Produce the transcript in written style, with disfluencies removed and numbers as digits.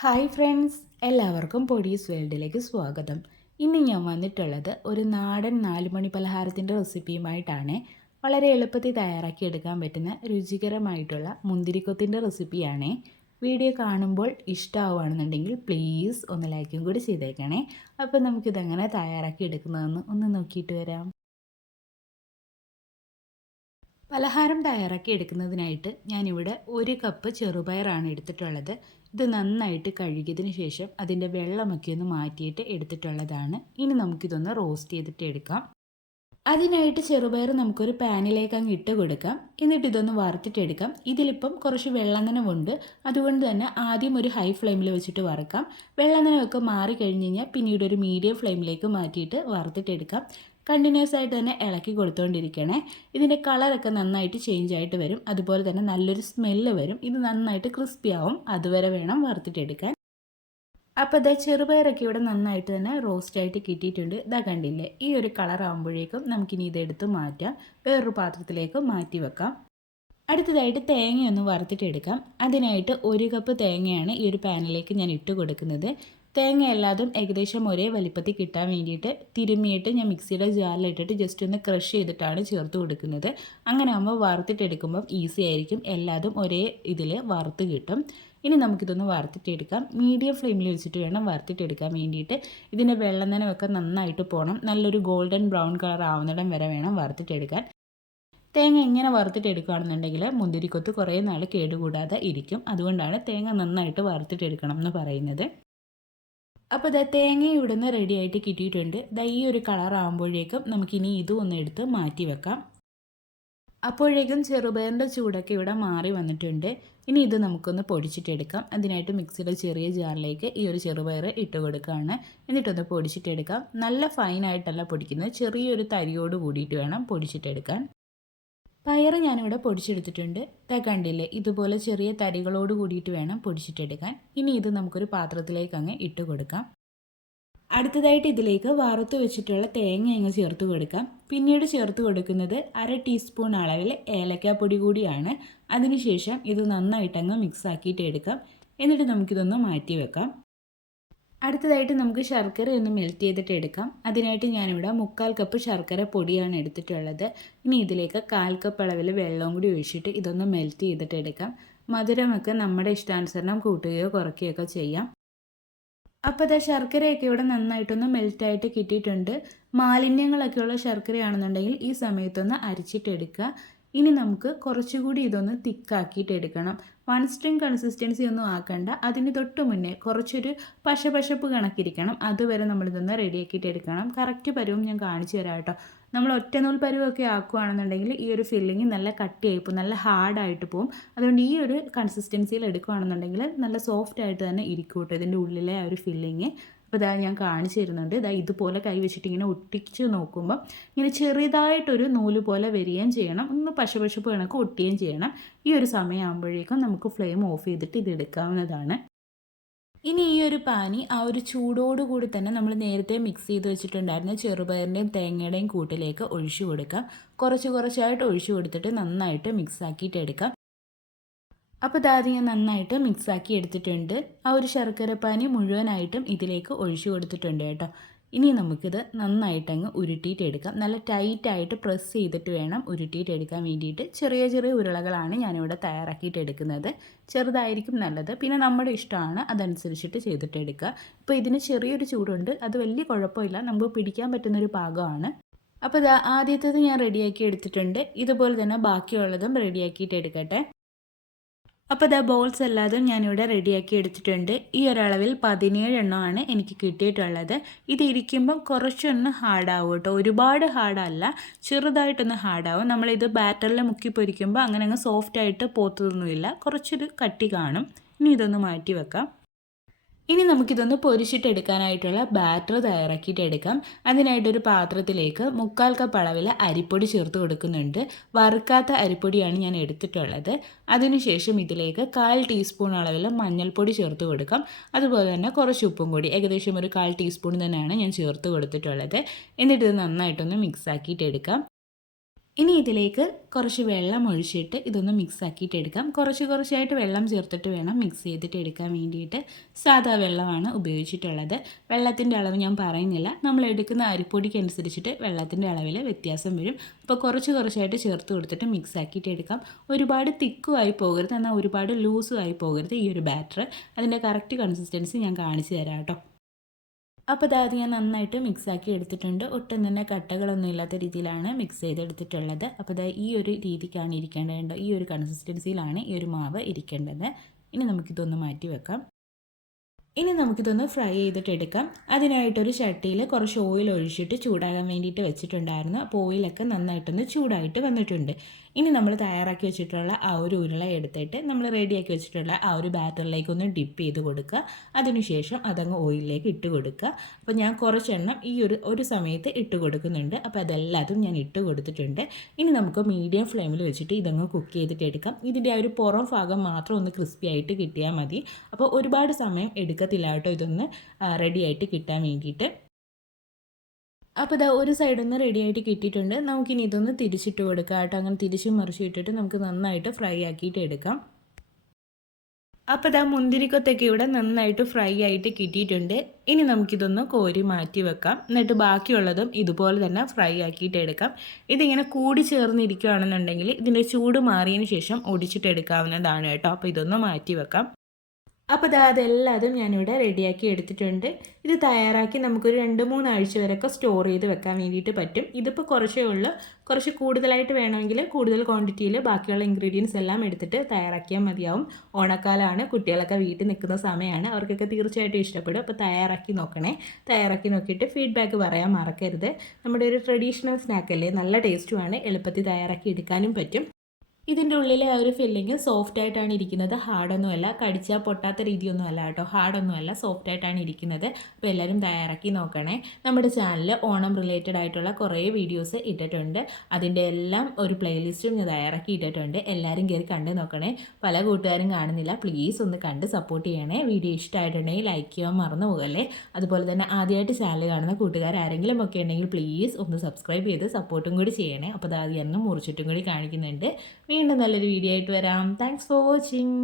Hi friends, എല്ലാവർക്കും പൊടീസ് വേൾഡിലേക്ക് സ്വാഗതം. ഇന്ന് ഞാൻ വന്നിട്ടുള്ളത് ഒരു നാടൻ 4 മണി പലഹാരത്തിൻ്റെ റെസിപ്പിയുമായിട്ടാണ്. വളരെ എളുപ്പത്തിൽ തയ്യാറാക്കി എടുക്കാൻ പറ്റുന്ന രുചികരമായിട്ടുള്ള മുന്തിരിക്കൊത്തിൻ്റെ റെസിപ്പിയാണ്. വീഡിയോ കാണുമ്പോൾ ഇഷ്ടമാവുകയാണെന്നുണ്ടെങ്കിൽ പ്ലീസ് ഒന്ന് ലൈക്കും കൂടി ചെയ്തേക്കണേ. അപ്പോൾ നമുക്കിതെങ്ങനെ തയ്യാറാക്കി എടുക്കുന്നതെന്ന് ഒന്ന് നോക്കിയിട്ട് വരാം. പലഹാരം തയ്യാറാക്കി എടുക്കുന്നതിനായിട്ട് ഞാനിവിടെ 1 കപ്പ് ചെറുപയറാണ് എടുത്തിട്ടുള്ളത്. ഇത് നന്നായിട്ട് കഴുകിയതിന് ശേഷം അതിൻ്റെ വെള്ളമൊക്കെ ഒന്ന് മാറ്റിയിട്ട് എടുത്തിട്ടുള്ളതാണ്. ഇനി നമുക്കിതൊന്ന് റോസ്റ്റ് ചെയ്തിട്ട് എടുക്കാം. അതിനായിട്ട് ചെറുപയർ നമുക്കൊരു പാനിലേക്ക് അങ്ങ് ഇട്ട് കൊടുക്കാം. എന്നിട്ട് ഇതൊന്ന് വറുത്തിട്ടെടുക്കാം. ഇതിലിപ്പം കുറച്ച് വെള്ളനനവുണ്ട്. അതുകൊണ്ട് തന്നെ ആദ്യം ഒരു ഹൈ ഫ്ലെയിമിൽ വെച്ചിട്ട് വറുക്കാം. വെള്ളനനവൊക്കെ മാറി കഴിഞ്ഞ് കഴിഞ്ഞാൽ പിന്നീട് ഒരു മീഡിയം ഫ്ലെയിമിലേക്ക് മാറ്റിയിട്ട് വറുത്തിട്ടെടുക്കാം. കണ്ടിന്യൂസ് ആയിട്ട് തന്നെ ഇളക്കി കൊടുത്തുകൊണ്ടിരിക്കണേ. ഇതിൻ്റെ കളറൊക്കെ നന്നായിട്ട് ചേഞ്ച് ആയിട്ട് വരും. അതുപോലെ തന്നെ നല്ലൊരു സ്മെല്ല് വരും. ഇത് നന്നായിട്ട് ക്രിസ്പി ആവും. അതുവരെ വേണം വറുത്തിട്ടെടുക്കാൻ. അപ്പോൾ ഇതാ ചെറുപയറൊക്കെ ഇവിടെ നന്നായിട്ട് തന്നെ റോസ്റ്റായിട്ട് കിട്ടിയിട്ടുണ്ട്. ഇതാ കണ്ടില്ലേ, ഈ ഒരു കളർ ആകുമ്പോഴേക്കും നമുക്കിനി ഇതെടുത്ത് മാറ്റാം. വേറൊരു പാത്രത്തിലേക്ക് മാറ്റി വെക്കാം. അടുത്തതായിട്ട് തേങ്ങയൊന്ന് വറുത്തിട്ടെടുക്കാം. അതിനായിട്ട് 1 കപ്പ് തേങ്ങയാണ് ഈ ഒരു പാനിലേക്ക് ഞാൻ ഇട്ട് കൊടുക്കുന്നത്. തേങ്ങ എല്ലാതും ഏകദേശം ഒരേ വലിപ്പത്തിൽ കിട്ടാൻ വേണ്ടിയിട്ട് തിരുമ്മിയിട്ട് ഞാൻ മിക്സിയുടെ ജാറിലിട്ടിട്ട് ജസ്റ്റ് ഒന്ന് ക്രഷ് ചെയ്തിട്ടാണ് ചേർത്ത് കൊടുക്കുന്നത്. അങ്ങനെ ആകുമ്പോൾ വറുത്തിട്ടെടുക്കുമ്പം ഈസി ആയിരിക്കും. എല്ലാതും ഒരേ ഇതിൽ വറുത്ത് കിട്ടും. ഇനി നമുക്കിതൊന്ന് വറുത്തിട്ടെടുക്കാം. മീഡിയം ഫ്ലെയിമിൽ വെച്ചിട്ട് വേണം വറുത്തിട്ടെടുക്കാൻ വേണ്ടിയിട്ട്. ഇതിൻ്റെ വെള്ളനനവൊക്കെ നന്നായിട്ട് പോകണം. നല്ലൊരു ഗോൾഡൻ ബ്രൗൺ കളർ ആവുന്നിടം വരെ വേണം വറുത്തിട്ടെടുക്കാൻ. തേങ്ങ ഇങ്ങനെ വറുത്തിട്ടെടുക്കുകയാണെന്നുണ്ടെങ്കിൽ മുന്തിരിക്കൊത്ത് കുറേ നാൾ കേടുകൂടാതെ ഇരിക്കും. അതുകൊണ്ടാണ് തേങ്ങ നന്നായിട്ട് വറുത്തിട്ടെടുക്കണം എന്ന് പറയുന്നത്. അപ്പോൾ ഇതാ തേങ്ങ ഇവിടുന്ന് റെഡി ആയിട്ട് കിട്ടിയിട്ടുണ്ട്. ഇതാ ഈ ഒരു കളർ ആകുമ്പോഴേക്കും നമുക്കിനി ഇതും ഒന്ന് എടുത്ത് മാറ്റി വെക്കാം. അപ്പോഴേക്കും ചെറുപയറിൻ്റെ ചൂടൊക്കെ ഇവിടെ മാറി വന്നിട്ടുണ്ട്. ഇനി ഇത് നമുക്കൊന്ന് പൊടിച്ചിട്ടെടുക്കാം. അതിനായിട്ട് മിക്സിയുടെ ചെറിയ ജാറിലേക്ക് ഈ ഒരു ചെറുപയർ ഇട്ട് കൊടുക്കുകയാണ്. എന്നിട്ടൊന്ന് പൊടിച്ചിട്ടെടുക്കാം. നല്ല ഫൈനായിട്ടല്ല പൊടിക്കുന്നത്, ചെറിയൊരു തരിയോട് കൂടിയിട്ട് വേണം പൊടിച്ചിട്ടെടുക്കാൻ. പയർ ഞാനിവിടെ പൊടിച്ചെടുത്തിട്ടുണ്ട്. കണ്ടില്ലേ, ഇതുപോലെ ചെറിയ തരികളോട് കൂടിയിട്ട് വേണം പൊടിച്ചിട്ടെടുക്കാൻ. ഇനി ഇത് നമുക്കൊരു പാത്രത്തിലേക്ക് അങ്ങ് ഇട്ട് കൊടുക്കാം. അടുത്തതായിട്ട് ഇതിലേക്ക് വറുത്ത് വെച്ചിട്ടുള്ള തേങ്ങ അങ്ങ് ചേർത്ത് കൊടുക്കാം. പിന്നീട് ചേർത്ത് കൊടുക്കുന്നത് 1/2 ടീസ്പൂൺ അളവിൽ ഏലക്കാപ്പൊടി കൂടിയാണ്. അതിനുശേഷം ഇത് നന്നായിട്ടങ്ങ് മിക്സ് ആക്കിയിട്ട് എടുക്കാം. എന്നിട്ട് നമുക്കിതൊന്ന് മാറ്റി വെക്കാം. അടുത്തതായിട്ട് നമുക്ക് ശർക്കര ഒന്ന് മെൽറ്റ് ചെയ്തിട്ട് എടുക്കാം. അതിനായിട്ട് ഞാനിവിടെ 3/4 കപ്പ് ശർക്കര പൊടിയാണ് എടുത്തിട്ടുള്ളത്. ഇനി ഇതിലേക്ക് 1/4 കപ്പ് അളവിൽ വെള്ളവും കൂടി ഒഴിച്ചിട്ട് ഇതൊന്ന് മെൽറ്റ് ചെയ്തിട്ട് എടുക്കാം. മധുരമൊക്കെ നമ്മുടെ ഇഷ്ടാനുസരണം കൂട്ടുകയോ കുറയ്ക്കുകയൊക്കെ ചെയ്യാം. അപ്പോൾ ഇതാ ശർക്കരയൊക്കെ ഇവിടെ നന്നായിട്ടൊന്ന് മെൽറ്റായിട്ട് കിട്ടിയിട്ടുണ്ട്. മാലിന്യങ്ങളൊക്കെയുള്ള ശർക്കരയാണെന്നുണ്ടെങ്കിൽ ഈ സമയത്തൊന്ന് അരിച്ചിട്ടെടുക്കുക. ഇനി നമുക്ക് കുറച്ചുകൂടി ഇതൊന്ന് തിക്കാക്കിയിട്ട് എടുക്കണം. 1 സ്ട്രിങ് കൺസിസ്റ്റൻസി ഒന്നും ആക്കണ്ട. അതിന് തൊട്ട് മുന്നേ കുറച്ചൊരു പശപ്പശപ്പ് കണക്കിരിക്കണം. അതുവരെ നമ്മളിതൊന്ന് റെഡിയാക്കിയിട്ട് എടുക്കണം. കറക്റ്റ് പരുവം ഞാൻ കാണിച്ചു തരാം കേട്ടോ. നമ്മൾ ഒറ്റനൂൽ പരുവമൊക്കെ ആക്കുകയാണെന്നുണ്ടെങ്കിൽ ഈ ഒരു ഫില്ലിങ് നല്ല കട്ടിയായി പോകും, നല്ല ഹാർഡായിട്ട് പോകും. അതുകൊണ്ട് ഈ ഒരു കൺസിസ്റ്റൻസിയിൽ എടുക്കുകയാണെന്നുണ്ടെങ്കിൽ നല്ല സോഫ്റ്റ് ആയിട്ട് തന്നെ ഇരിക്കും കേട്ടോ ഇതിൻ്റെ ഉള്ളിലെ ആ ഒരു ഫില്ലിങ്. അപ്പോൾ ഇതാ ഞാൻ കാണിച്ചു തരുന്നുണ്ട്. ഇതാ ഇതുപോലെ കൈ വെച്ചിട്ട് ഇങ്ങനെ ഒട്ടിച്ച് നോക്കുമ്പോൾ ഇങ്ങനെ ചെറുതായിട്ടൊരു നൂല് പോലെ വരികയും ചെയ്യണം. ഒന്ന് പശപശപ്പ് കണക്ക് ഒട്ടുകയും ചെയ്യണം. ഈ ഒരു സമയമാകുമ്പോഴേക്കും നമുക്ക് ഫ്ലെയിം ഓഫ് ചെയ്തിട്ട് ഇത് എടുക്കാവുന്നതാണ്. ഇനി ഈ ഒരു പാനി ആ ഒരു ചൂടോടുകൂടി തന്നെ നമ്മൾ നേരത്തെ മിക്സ് ചെയ്ത് വെച്ചിട്ടുണ്ടായിരുന്ന ചെറുപയറിൻ്റെയും തേങ്ങയുടെയും കൂട്ടിലേക്ക് ഒഴിച്ചു കൊടുക്കാം. കുറച്ച് കുറച്ചായിട്ട് ഒഴിച്ചു കൊടുത്തിട്ട് നന്നായിട്ട് മിക്സ് ആക്കിയിട്ട് എടുക്കാം. അപ്പോൾ ഇതാദ്യം ഞാൻ നന്നായിട്ട് മിക്സാക്കി എടുത്തിട്ടുണ്ട്. ആ ഒരു ശർക്കരപ്പാനി മുഴുവനായിട്ടും ഇതിലേക്ക് ഒഴിച്ചു കൊടുത്തിട്ടുണ്ട് കേട്ടോ. ഇനി നമുക്കിത് നന്നായിട്ടങ്ങ് ഉരുട്ടിയിട്ടെടുക്കാം. നല്ല ടൈറ്റായിട്ട് പ്രസ് ചെയ്തിട്ട് വേണം ഉരുട്ടിയിട്ടെടുക്കാൻ വേണ്ടിയിട്ട്. ചെറിയ ചെറിയ ഉരുളകളാണ് ഞാനിവിടെ തയ്യാറാക്കിയിട്ട് എടുക്കുന്നത്. ചെറുതായിരിക്കും നല്ലത്. പിന്നെ നമ്മുടെ ഇഷ്ടമാണ്, അതനുസരിച്ചിട്ട് ചെയ്തിട്ടെടുക്കുക. ഇപ്പോൾ ഇതിന് ചെറിയൊരു ചൂടുണ്ട്, അത് വലിയ കുഴപ്പമില്ല, നമുക്ക് പിടിക്കാൻ പറ്റുന്നൊരു പാകമാണ്. അപ്പോൾ ഇതാ ആദ്യത്തേത് ഞാൻ റെഡിയാക്കി എടുത്തിട്ടുണ്ട്. ഇതുപോലെ തന്നെ ബാക്കിയുള്ളതും റെഡിയാക്കിയിട്ട് എടുക്കട്ടെ. അപ്പോൾ ഇതാ ബോൾസ് എല്ലാതും ഞാനിവിടെ റെഡിയാക്കി എടുത്തിട്ടുണ്ട്. ഈ ഒരളവിൽ 17 എണ്ണമാണ് എനിക്ക് കിട്ടിയിട്ടുള്ളത്. ഇത് ഇരിക്കുമ്പം കുറച്ചൊന്ന് ഹാർഡാവും കേട്ടോ. ഒരുപാട് ഹാർഡല്ല, ചെറുതായിട്ടൊന്ന് ഹാർഡാവും. നമ്മളിത് ബാറ്ററിൽ മുക്കി പൊരിക്കുമ്പോൾ അങ്ങനെ അങ്ങ് സോഫ്റ്റായിട്ട് പോത്തൊന്നുമില്ല, കുറച്ചൊരു കട്ടി കാണും. ഇനി ഇതൊന്ന് മാറ്റി വെക്കാം. ഇനി നമുക്കിതൊന്ന് പൊരിച്ചിട്ടെടുക്കാനായിട്ടുള്ള ബാറ്റർ തയ്യാറാക്കിയിട്ട് എടുക്കാം. അതിനായിട്ടൊരു പാത്രത്തിലേക്ക് 3/4 കപ്പ് അളവിൽ അരിപ്പൊടി ചേർത്ത് കൊടുക്കുന്നുണ്ട്. വറുക്കാത്ത അരിപ്പൊടിയാണ് ഞാൻ എടുത്തിട്ടുള്ളത്. അതിനുശേഷം ഇതിലേക്ക് 1/4 ടീസ്പൂൺ അളവിൽ മഞ്ഞൾപ്പൊടി ചേർത്ത് കൊടുക്കാം. അതുപോലെ തന്നെ കുറച്ച് ഉപ്പും കൂടി, ഏകദേശം ഒരു 1/4 ടീസ്പൂൺ തന്നെയാണ് ഞാൻ ചേർത്ത് കൊടുത്തിട്ടുള്ളത്. എന്നിട്ട് ഇത് നന്നായിട്ടൊന്ന് മിക്സ് ആക്കിയിട്ട് എടുക്കാം. ഇനി ഇതിലേക്ക് കുറച്ച് വെള്ളം ഒഴിച്ചിട്ട് ഇതൊന്ന് മിക്സ് ആക്കിയിട്ട് എടുക്കാം. കുറച്ചായിട്ട് വെള്ളം ചേർത്തിട്ട് വേണം മിക്സ് ചെയ്തിട്ട് എടുക്കാൻ വേണ്ടിയിട്ട്. സാദാ വെള്ളമാണ് ഉപയോഗിച്ചിട്ടുള്ളത്. വെള്ളത്തിൻ്റെ അളവ് ഞാൻ പറയുന്നില്ല. നമ്മൾ എടുക്കുന്ന അരിപ്പൊടിക്കനുസരിച്ചിട്ട് വെള്ളത്തിൻ്റെ അളവിൽ വ്യത്യാസം വരും. അപ്പോൾ കുറച്ചായിട്ട് ചേർത്ത് കൊടുത്തിട്ട് മിക്സ് ആക്കിയിട്ട് എടുക്കാം. ഒരുപാട് തിക്കുമായി പോകരുത്, എന്നാൽ ഒരുപാട് ലൂസും ആയി പോകരുത് ഈ ഒരു ബാറ്റർ. അതിൻ്റെ കറക്റ്റ് കൺസിസ്റ്റൻസി ഞാൻ കാണിച്ചു തരാം കേട്ടോ. അപ്പോൾ അത് ഞാൻ നന്നായിട്ട് മിക്സാക്കി എടുത്തിട്ടുണ്ട്. ഒട്ടും തന്നെ കട്ടകളൊന്നും ഇല്ലാത്ത രീതിയിലാണ് മിക്സ് ചെയ്തെടുത്തിട്ടുള്ളത്. അപ്പോൾ ഈ ഒരു രീതിക്കാണ് ഇരിക്കേണ്ടത്. ഈ ഒരു കൺസിസ്റ്റൻസിയിലാണ് ഈ ഒരു മാവ് ഇരിക്കേണ്ടത്. ഇനി നമുക്കിതൊന്ന് മാറ്റി വെക്കാം. ഇനി നമുക്കിതൊന്ന് ഫ്രൈ ചെയ്തിട്ട് എടുക്കാം. അതിനായിട്ടൊരു ചട്ടിയിൽ കുറച്ച് ഓയിൽ ഒഴിച്ചിട്ട് ചൂടാകാൻ വേണ്ടിയിട്ട് വെച്ചിട്ടുണ്ടായിരുന്നു. അപ്പോൾ ഓയിലൊക്കെ നന്നായിട്ടൊന്ന് ചൂടായിട്ട് വന്നിട്ടുണ്ട്. ഇനി നമ്മൾ തയ്യാറാക്കി വെച്ചിട്ടുള്ള ആ ഒരു ഉരുള എടുത്തിട്ട് നമ്മൾ റെഡിയാക്കി വെച്ചിട്ടുള്ള ആ ഒരു ബാറ്ററിലേക്കൊന്ന് ഡിപ്പ് ചെയ്ത് കൊടുക്കുക. അതിനുശേഷം അതങ്ങ് ഓയിലിലേക്ക് ഇട്ട് കൊടുക്കുക. അപ്പോൾ ഞാൻ കുറച്ചെണ്ണം ഈ ഒരു സമയത്ത് ഇട്ട് കൊടുക്കുന്നുണ്ട്. അപ്പോൾ അതെല്ലാതും ഞാൻ ഇട്ട് കൊടുത്തിട്ടുണ്ട്. ഇനി നമുക്ക് മീഡിയം ഫ്ലെയിമിൽ വെച്ചിട്ട് ഇതങ്ങ് കുക്ക് ചെയ്തിട്ട് എടുക്കാം. ഇതിൻ്റെ ആ ഒരു പുറം ഭാഗം മാത്രം ഒന്ന് ക്രിസ്പി ആയിട്ട് കിട്ടിയാൽ മതി. അപ്പോൾ ഒരുപാട് സമയം എടുക്കത്തില്ല കേട്ടോ ഇതൊന്ന് റെഡിയായിട്ട് കിട്ടാൻ വേണ്ടിയിട്ട്. അപ്പോൾ ഒരു സൈഡൊന്ന് റെഡിയായിട്ട് കിട്ടിയിട്ടുണ്ട്. നമുക്കിനി ഇതൊന്ന് തിരിച്ചിട്ട് കൊടുക്കാം കേട്ടോ. അങ്ങനെ തിരിച്ചും മറിച്ചും ഇട്ടിട്ട് നമുക്ക് നന്നായിട്ട് ഫ്രൈ ആക്കിയിട്ട് എടുക്കാം. അപ്പോൾ മുന്തിരിക്കൊത്തൊക്കെ ഇവിടെ നന്നായിട്ട് ഫ്രൈ ആയിട്ട് കിട്ടിയിട്ടുണ്ട്. ഇനി നമുക്കിതൊന്ന് കോരി മാറ്റി വെക്കാം. എന്നിട്ട് ബാക്കിയുള്ളതും ഇതുപോലെ തന്നെ ഫ്രൈ ആക്കിയിട്ട് എടുക്കാം. ഇതിങ്ങനെ കൂടി ചേർന്നിരിക്കുകയാണെന്നുണ്ടെങ്കിൽ ഇതിൻ്റെ ചൂട് മാറിയതിന് ശേഷം ഒടിച്ചിട്ട് എടുക്കാവുന്നതാണ് കേട്ടോ. അപ്പോൾ ഇതൊന്ന് മാറ്റി വെക്കാം. അപ്പോൾ അതെല്ലാതും ഞാനിവിടെ റെഡിയാക്കി എടുത്തിട്ടുണ്ട്. ഇത് തയ്യാറാക്കി നമുക്കൊരു 2-3 ആഴ്ച വരെയൊക്കെ സ്റ്റോർ ചെയ്ത് വെക്കാൻ വേണ്ടിയിട്ട് പറ്റും. ഇതിപ്പോൾ കുറച്ചേ ഉള്ളൂ. കുറച്ച് കൂടുതലായിട്ട് വേണമെങ്കിൽ കൂടുതൽ ക്വാണ്ടിറ്റിയിൽ ബാക്കിയുള്ള ഇൻഗ്രീഡിയൻസ് എല്ലാം എടുത്തിട്ട് തയ്യാറാക്കിയാൽ മതിയാവും. ഓണക്കാലമാണ്, കുട്ടികളൊക്കെ വീട്ടിൽ നിൽക്കുന്ന സമയമാണ്. അവർക്കൊക്കെ തീർച്ചയായിട്ടും ഇഷ്ടപ്പെടും. അപ്പോൾ തയ്യാറാക്കി നോക്കണേ. തയ്യാറാക്കി നോക്കിയിട്ട് ഫീഡ്ബാക്ക് പറയാൻ മറക്കരുത്. നമ്മുടെ ഒരു ട്രഡീഷണൽ സ്നാക്കല്ലേ, നല്ല ടേസ്റ്റുമാണ്. എളുപ്പത്തിൽ തയ്യാറാക്കി എടുക്കാനും പറ്റും. ഇതിൻ്റെ ഉള്ളിലെ ആ ഒരു ഫില്ലിങ് സോഫ്റ്റ് ആയിട്ടാണ് ഇരിക്കുന്നത്. ഹാർഡൊന്നുമല്ല, കടിച്ചാൽ പൊട്ടാത്ത രീതിയൊന്നുമല്ല കേട്ടോ. ഹാർഡൊന്നുമല്ല, സോഫ്റ്റ് ആയിട്ടാണ് ഇരിക്കുന്നത്. അപ്പോൾ എല്ലാവരും തയ്യാറാക്കി നോക്കണേ. നമ്മുടെ ചാനലിൽ ഓണം റിലേറ്റഡ് ആയിട്ടുള്ള കുറേ വീഡിയോസ് ഇട്ടിട്ടുണ്ട്. അതിൻ്റെ എല്ലാം ഒരു പ്ലേലിസ്റ്റും ഞാൻ തയ്യാറാക്കി ഇട്ടിട്ടുണ്ട്. എല്ലാവരും കയറി കണ്ട് നോക്കണേ. പല കൂട്ടുകാരും കാണുന്നില്ല, പ്ലീസ് ഒന്ന് കണ്ട് സപ്പോർട്ട് ചെയ്യണേ. വീഡിയോ ഇഷ്ടമായിട്ടുണ്ടെങ്കിൽ ലൈക്ക് ചെയ്യാൻ മറന്നു പോകല്ലേ. അതുപോലെ തന്നെ ആദ്യമായിട്ട് ചാനൽ കാണുന്ന കൂട്ടുകാർ ആരെങ്കിലും ഒക്കെ ഉണ്ടെങ്കിൽ പ്ലീസ് ഒന്ന് സബ്സ്ക്രൈബ് ചെയ്ത് സപ്പോർട്ടും കൂടി ചെയ്യണേ. അപ്പോൾ അത് എന്നും മുറിച്ചിട്ടും കൂടി കാണിക്കുന്നുണ്ട്. വീണ്ടും നല്ലൊരു വീഡിയോ ആയിട്ട് വരാം. Thanks for watching.